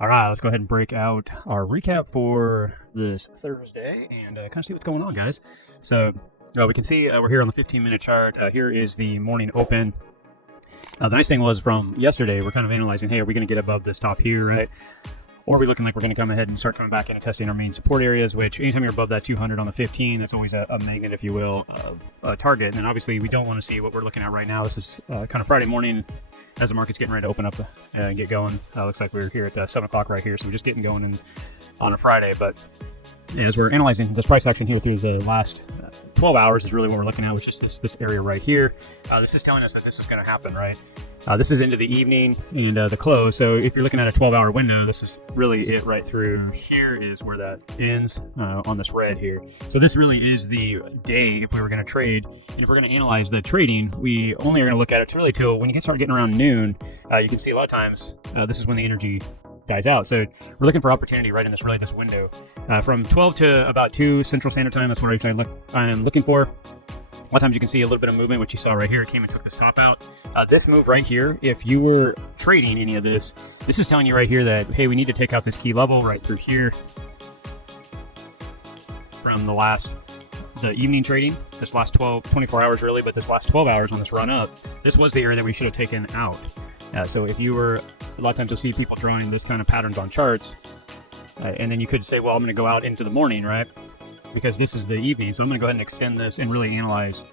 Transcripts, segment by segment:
All right, let's go ahead and break out our recap for this Thursday and kind of see what's going on, guys. So we can see we're here on the 15-minute chart. Here is the morning open. The nice thing was from yesterday, we're kind of analyzing, hey, are we going to get above this top here, right? Or are we looking like we're going to come ahead and start coming back in and testing our main support areas, which anytime you're above that 200 on the 15, that's always a magnet, if you will, a target. And then obviously we don't want to see what we're looking at right now. This is kind of Friday morning as the market's getting ready to open up and get going. Looks like we're here at 7 o'clock right here, so we're just getting going on a Friday. But as we're analyzing this price action here through the last 12 hours is really what we're looking at, which is this area right here. This is telling us that this is going to happen, right? This is into the evening and the close. So if you're looking at a 12-hour window, this is really it right through here is where that ends on this red here. So this really is the day if we were going to trade. And if we're going to analyze the trading, we only are going to look at it really till when you can start getting around noon. You can see a lot of times this is when the energy dies out. So we're looking for opportunity right in this window from 12 to about 2 Central Standard Time. That's what I'm looking for. A lot of times you can see a little bit of movement, which you saw right here. It came and took this top out. This move right here, if you were trading any of this, this is telling you right here that, hey, we need to take out this key level right through here from the evening trading, this last 24 hours really, but this last 12 hours on this run up, this was the area that we should have taken out. So if you were, a lot of times you'll see people drawing this kind of patterns on charts, and then you could say, well, I'm going to go out into the morning, right? Because this is the evening, so I'm going to go ahead and extend this and really analyze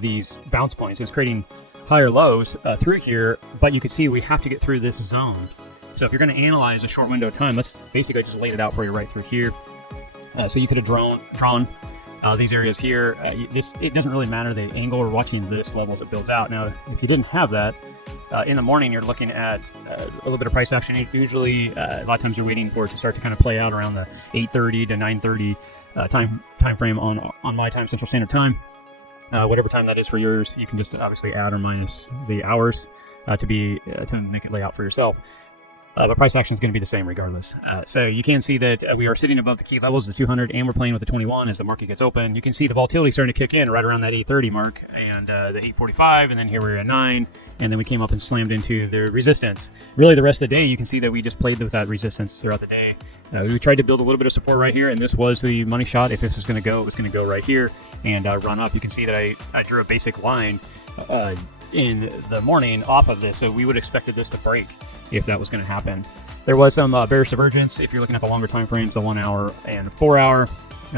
these bounce points. It's creating higher lows through here, but you can see we have to get through this zone. So if you're going to analyze a short window of time, let's basically just lay it out for you right through here. So you could have drawn these areas here. It doesn't really matter the angle. We're watching this level as it builds out. Now, if you didn't have that, in the morning, you're looking at a little bit of price action. Usually, a lot of times you're waiting for it to start to kind of play out around the 8:30 to 9:30 time frame on my time, Central Standard Time. Whatever time that is for yours, you can just obviously add or minus the hours to make it lay out for yourself. But price action is going to be the same regardless. So you can see that we are sitting above the key levels, the 200, and we're playing with the 21 as the market gets open. You can see the volatility starting to kick in right around that 830 mark and the 845, and then here we're at 9, and then we came up and slammed into the resistance. Really, the rest of the day, you can see that we just played with that resistance throughout the day. We tried to build a little bit of support right here, and this was the money shot. If this was going to go, it was going to go right here and run up. You can see that I drew a basic line in the morning off of this, so we would have expected this to break if that was going to happen. There was some bearish divergence. If you're looking at the longer time frames, the 1 hour and 4 hour,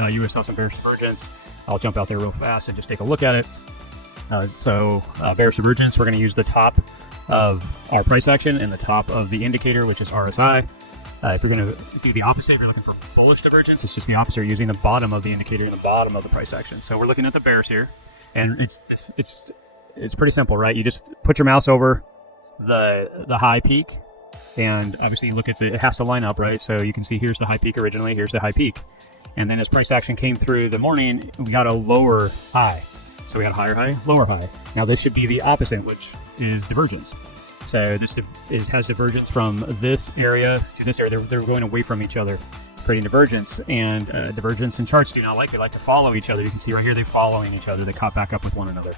you would saw some bearish divergence. I'll jump out there real fast and just take a look at it. Bearish divergence, we're going to use the top of our price action and the top of the indicator, which is RSI. If you're going to do the opposite, if you're looking for bullish divergence, it's just the opposite. You're using the bottom of the indicator and the bottom of the price action. So we're looking at the bears here, and it's pretty simple, right? You just put your mouse over the high peak, and obviously you look at it has to line up, right? So you can see here's the high peak originally, here's the high peak, and then as price action came through the morning, we got a lower high. So we got a higher high, lower high. Now this should be the opposite, which is divergence. So this has divergence from this area to this area. They're going away from each other, creating divergence. And divergence in charts do not like it. They like to follow each other. You can see right here, they're following each other. They caught back up with one another.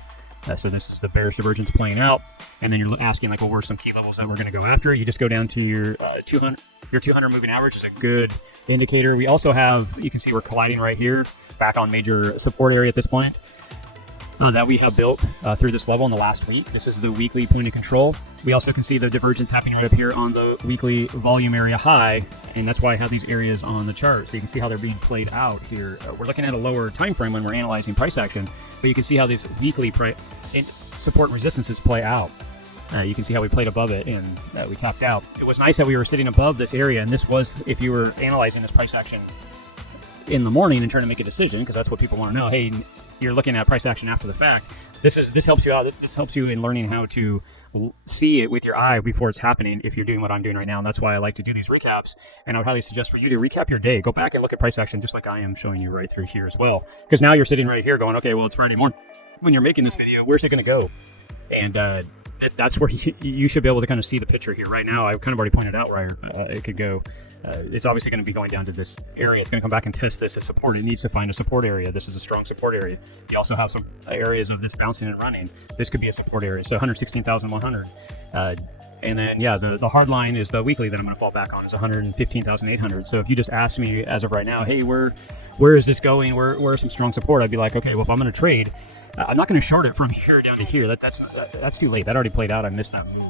So this is the bearish divergence playing out. And then you're asking, like, well, where's some key levels that we're going to go after? You just go down to your 200 moving average is a good indicator. We also have, you can see we're colliding right here, back on major support area at this point. That we have built through this level in the last week. This is the weekly point of control. We also can see the divergence happening right up here on the weekly volume area high, and that's why I have these areas on the chart. So you can see how they're being played out here. We're looking at a lower time frame when we're analyzing price action, but you can see how these weekly support and resistances play out. You can see how we played above it and we topped out. It was nice that we were sitting above this area, and this was, if you were analyzing this price action in the morning and trying to make a decision, because that's what people want to know. Hey, you're looking at price action after the fact. This helps you out. This helps you in learning how to see it with your eye before it's happening if you're doing what I'm doing right now. And that's why I like to do these recaps. And I would highly suggest for you to recap your day. Go back and look at price action just like I am showing you right through here as well. Because now you're sitting right here going, okay, well, it's Friday morning. When you're making this video, where's it going to go? And that's where you should be able to kind of see the picture here. Right now, I've kind of already pointed out where it could go. It's obviously going to be going down to this area. It's going to come back and test this as support. It needs to find a support area. This is a strong support area. You also have some areas of this bouncing and running. This could be a support area. So 116,100. And then, yeah, the hard line is the weekly that I'm going to fall back on is 115,800. So if you just ask me as of right now, hey, where is this going? Where are some strong support? I'd be like, okay, well, if I'm going to trade, I'm not going to short it from here down to here. That's too late. That already played out. I missed that move.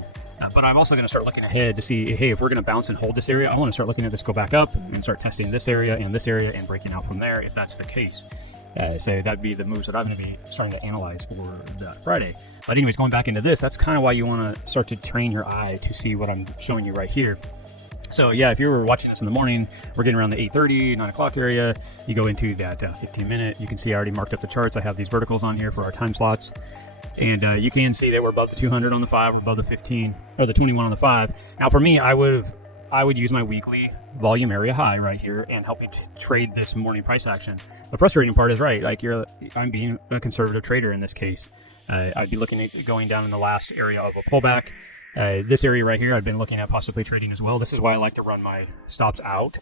But I'm also going to start looking ahead to see, hey, if we're going to bounce and hold this area, I want to start looking at this go back up and start testing this area and breaking out from there if that's the case. So that'd be the moves that I'm going to be starting to analyze for that Friday. But anyways, going back into this, that's kind of why you want to start to train your eye to see what I'm showing you right here. So yeah, if you were watching this in the morning, we're getting around the 8:30, 9 o'clock area. You go into that 15-minute. You can see I already marked up the charts. I have these verticals on here for our time slots. And you can see that we're above the 200 on the 5, we're above the 15, or the 21 on the 5. Now for me, I would use my weekly volume area high right here and help me trade this morning price action. The frustrating part is right, like I'm being a conservative trader in this case. I'd be looking at going down in the last area of a pullback. This area right here, I've been looking at possibly trading as well. This is why I like to run my stops out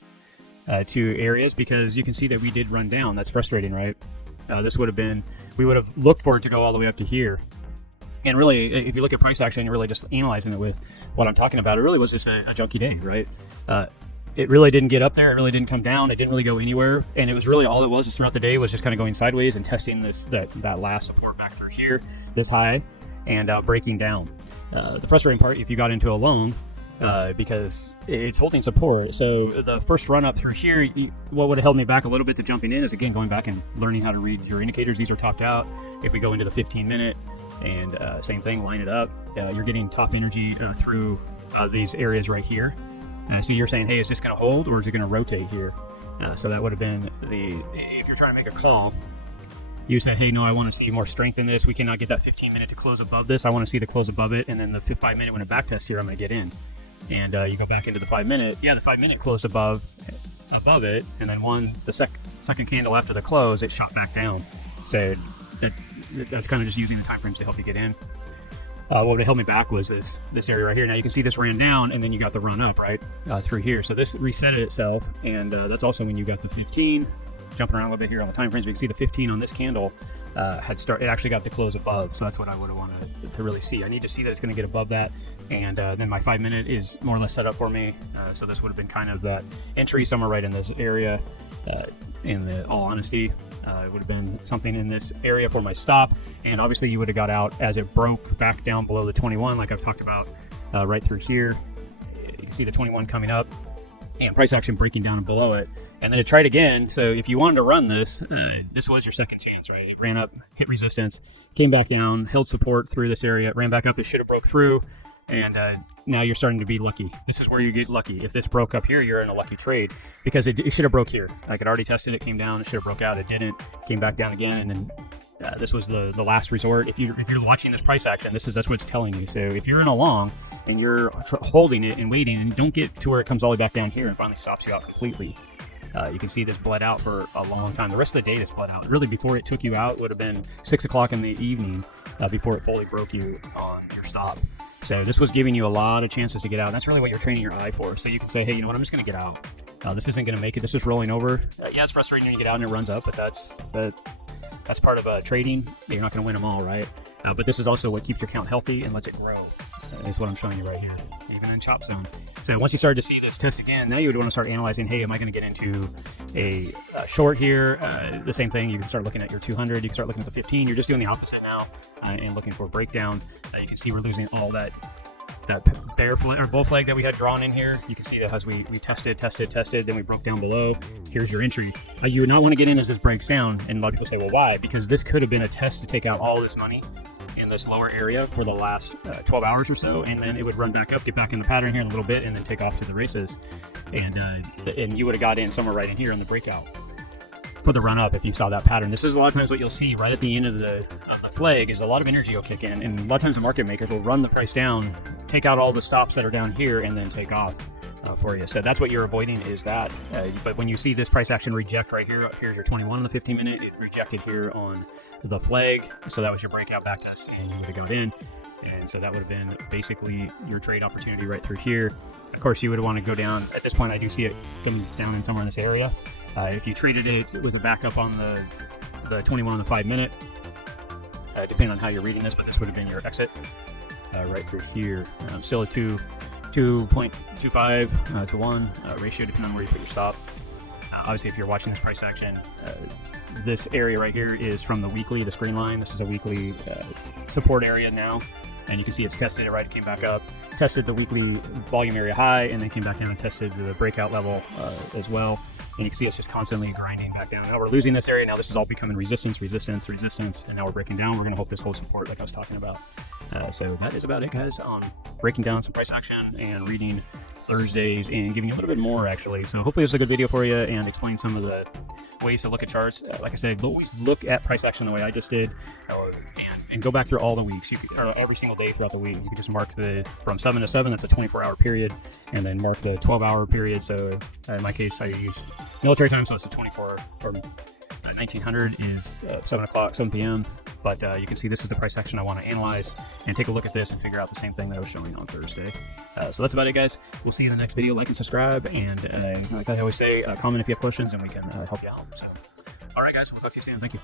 to areas, because you can see that we did run down. That's frustrating, right? This would have been, we would have looked for it to go all the way up to here. And really, if you look at price action, you're really just analyzing it with what I'm talking about. It really was just a junky day, right? It really didn't get up there. It really didn't come down. It didn't really go anywhere. And it was really all it was is throughout the day was just kind of going sideways and testing that last support back through here, this high, and breaking down. The frustrating part, if you got into a loan, because it's holding support. So the first run up through here, what would have held me back a little bit to jumping in is, again, going back and learning how to read your indicators. These are topped out. If we go into the 15-minute, and same thing, line it up, you're getting top energy through these areas right here. So you're saying, hey, is this going to hold or is it going to rotate here? So that would have been if you're trying to make a call, you say, hey, no, I want to see more strength in this. We cannot get that 15-minute to close above this. I want to see the close above it. And then the 5-minute, when it back tests here, I'm going to get in. And you go back into the 5-minute. Yeah, the 5-minute closed above it. And then the second candle after the close, it shot back down. So that's kind of just using the time frames to help you get in. What would have held me back was this area right here. Now you can see this ran down, and then you got the run up right through here. So this reset itself, and that's also when you got the 15 jumping around a little bit here on the time frames. We can see the 15 on this candle it actually got to close above. So that's what I would have wanted to really see. I need to see that it's going to get above that, and then my 5-minute is more or less set up for me. So this would have been kind of that entry somewhere right in this area. In all honesty, it would have been something in this area for my stop, and obviously you would have got out as it broke back down below the 21, like I've talked about right through here. You can see the 21 coming up and price action breaking down below it, and then it tried again. So if you wanted to run this, this was your second chance, right? It ran up, hit resistance, came back down, held support through this area, ran back up. It should have broke through, and now you're starting to be lucky. This is where you get lucky. If this broke up here, you're in a lucky trade, because it should have broke here. I could already tested it, came down, it should have broke out. It didn't, came back down again, and then this was the last resort. If you're watching this price action, that's what it's telling you. So if you're in a long and you're holding it and waiting, and don't get to where it comes all the way back down here and finally stops you out completely, you can see this bled out for a long time. The rest of the day this bled out. Really, before it took you out, would have been 6 o'clock in the evening before it fully broke you on your stop. So this was giving you a lot of chances to get out. And that's really what you're training your eye for. So you can say, hey, you know what, I'm just going to get out. This isn't going to make it. This is rolling over. Yeah, it's frustrating when you get out and it runs up, but that's part of trading. You're not going to win them all, right? But this is also what keeps your account healthy and lets it grow, is what I'm showing you right here, even in chop zone. So once you started to see this test again, now you would want to start analyzing, hey, am I going to get into a short here? The same thing, you can start looking at your 200, you can start looking at the 15. You're just doing the opposite now and looking for a breakdown. You can see we're losing all that bear flag or bull flag that we had drawn in here. You can see that as we tested, then we broke down below. Here's your entry. But you would not want to get in as this breaks down. And a lot of people say, well, why? Because this could have been a test to take out all this money in this lower area for the last 12 hours or so, and then it would run back up, get back in the pattern here in a little bit, and then take off to the races. And you would have got in somewhere right in here on the breakout for the run up if you saw that pattern. This is a lot of times what you'll see right at the end of the flag is a lot of energy will kick in, and a lot of times the market makers will run the price down, take out all the stops that are down here, and then take off for you. So that's what you're avoiding, is that. But when you see this price action reject right here, here's your 21 on the 15-minute, it rejected here on the flag. So that was your breakout back test, and you would have gone in. And so that would have been basically your trade opportunity right through here. Of course, you would want to go down. At this point, I do see it coming down in somewhere in this area. If you traded it with a backup on the 21 on the 5-minute, depending on how you're reading this, but this would have been your exit. right through here. Still a 2.25 to 1 ratio, depending on where you put your stop. Obviously, if you're watching this price action, this area right here is from the weekly, the screen line. This is a weekly support area now, and you can see it's tested it right. It came back up, tested the weekly volume area high, and then came back down and tested the breakout level as well. And you can see it's just constantly grinding back down. Now we're losing this area. Now this is all becoming resistance, resistance, resistance, and now we're breaking down. We're going to hope this holds support like I was talking about. So that is about it, guys, on breaking down some price action and reading Thursdays and giving you a little bit more, actually. So hopefully this is a good video for you and explain some of the ways to look at charts. Like I said, always look at price action the way I just did, and go back through all the weeks. You could, or every single day throughout the week. You could just mark the from 7 to 7. That's a 24-hour period, and then mark the 12-hour period. So in my case, I used military time, so it's a 24 or 1900 is 7 p.m. But you can see this is the price action I want to analyze and take a look at this and figure out the same thing that I was showing on Thursday. So that's about it, guys. We'll see you in the next video. Like and subscribe, and like I always say, comment if you have questions, and we can help you out. So, all right, guys, we'll talk to you soon. Thank you.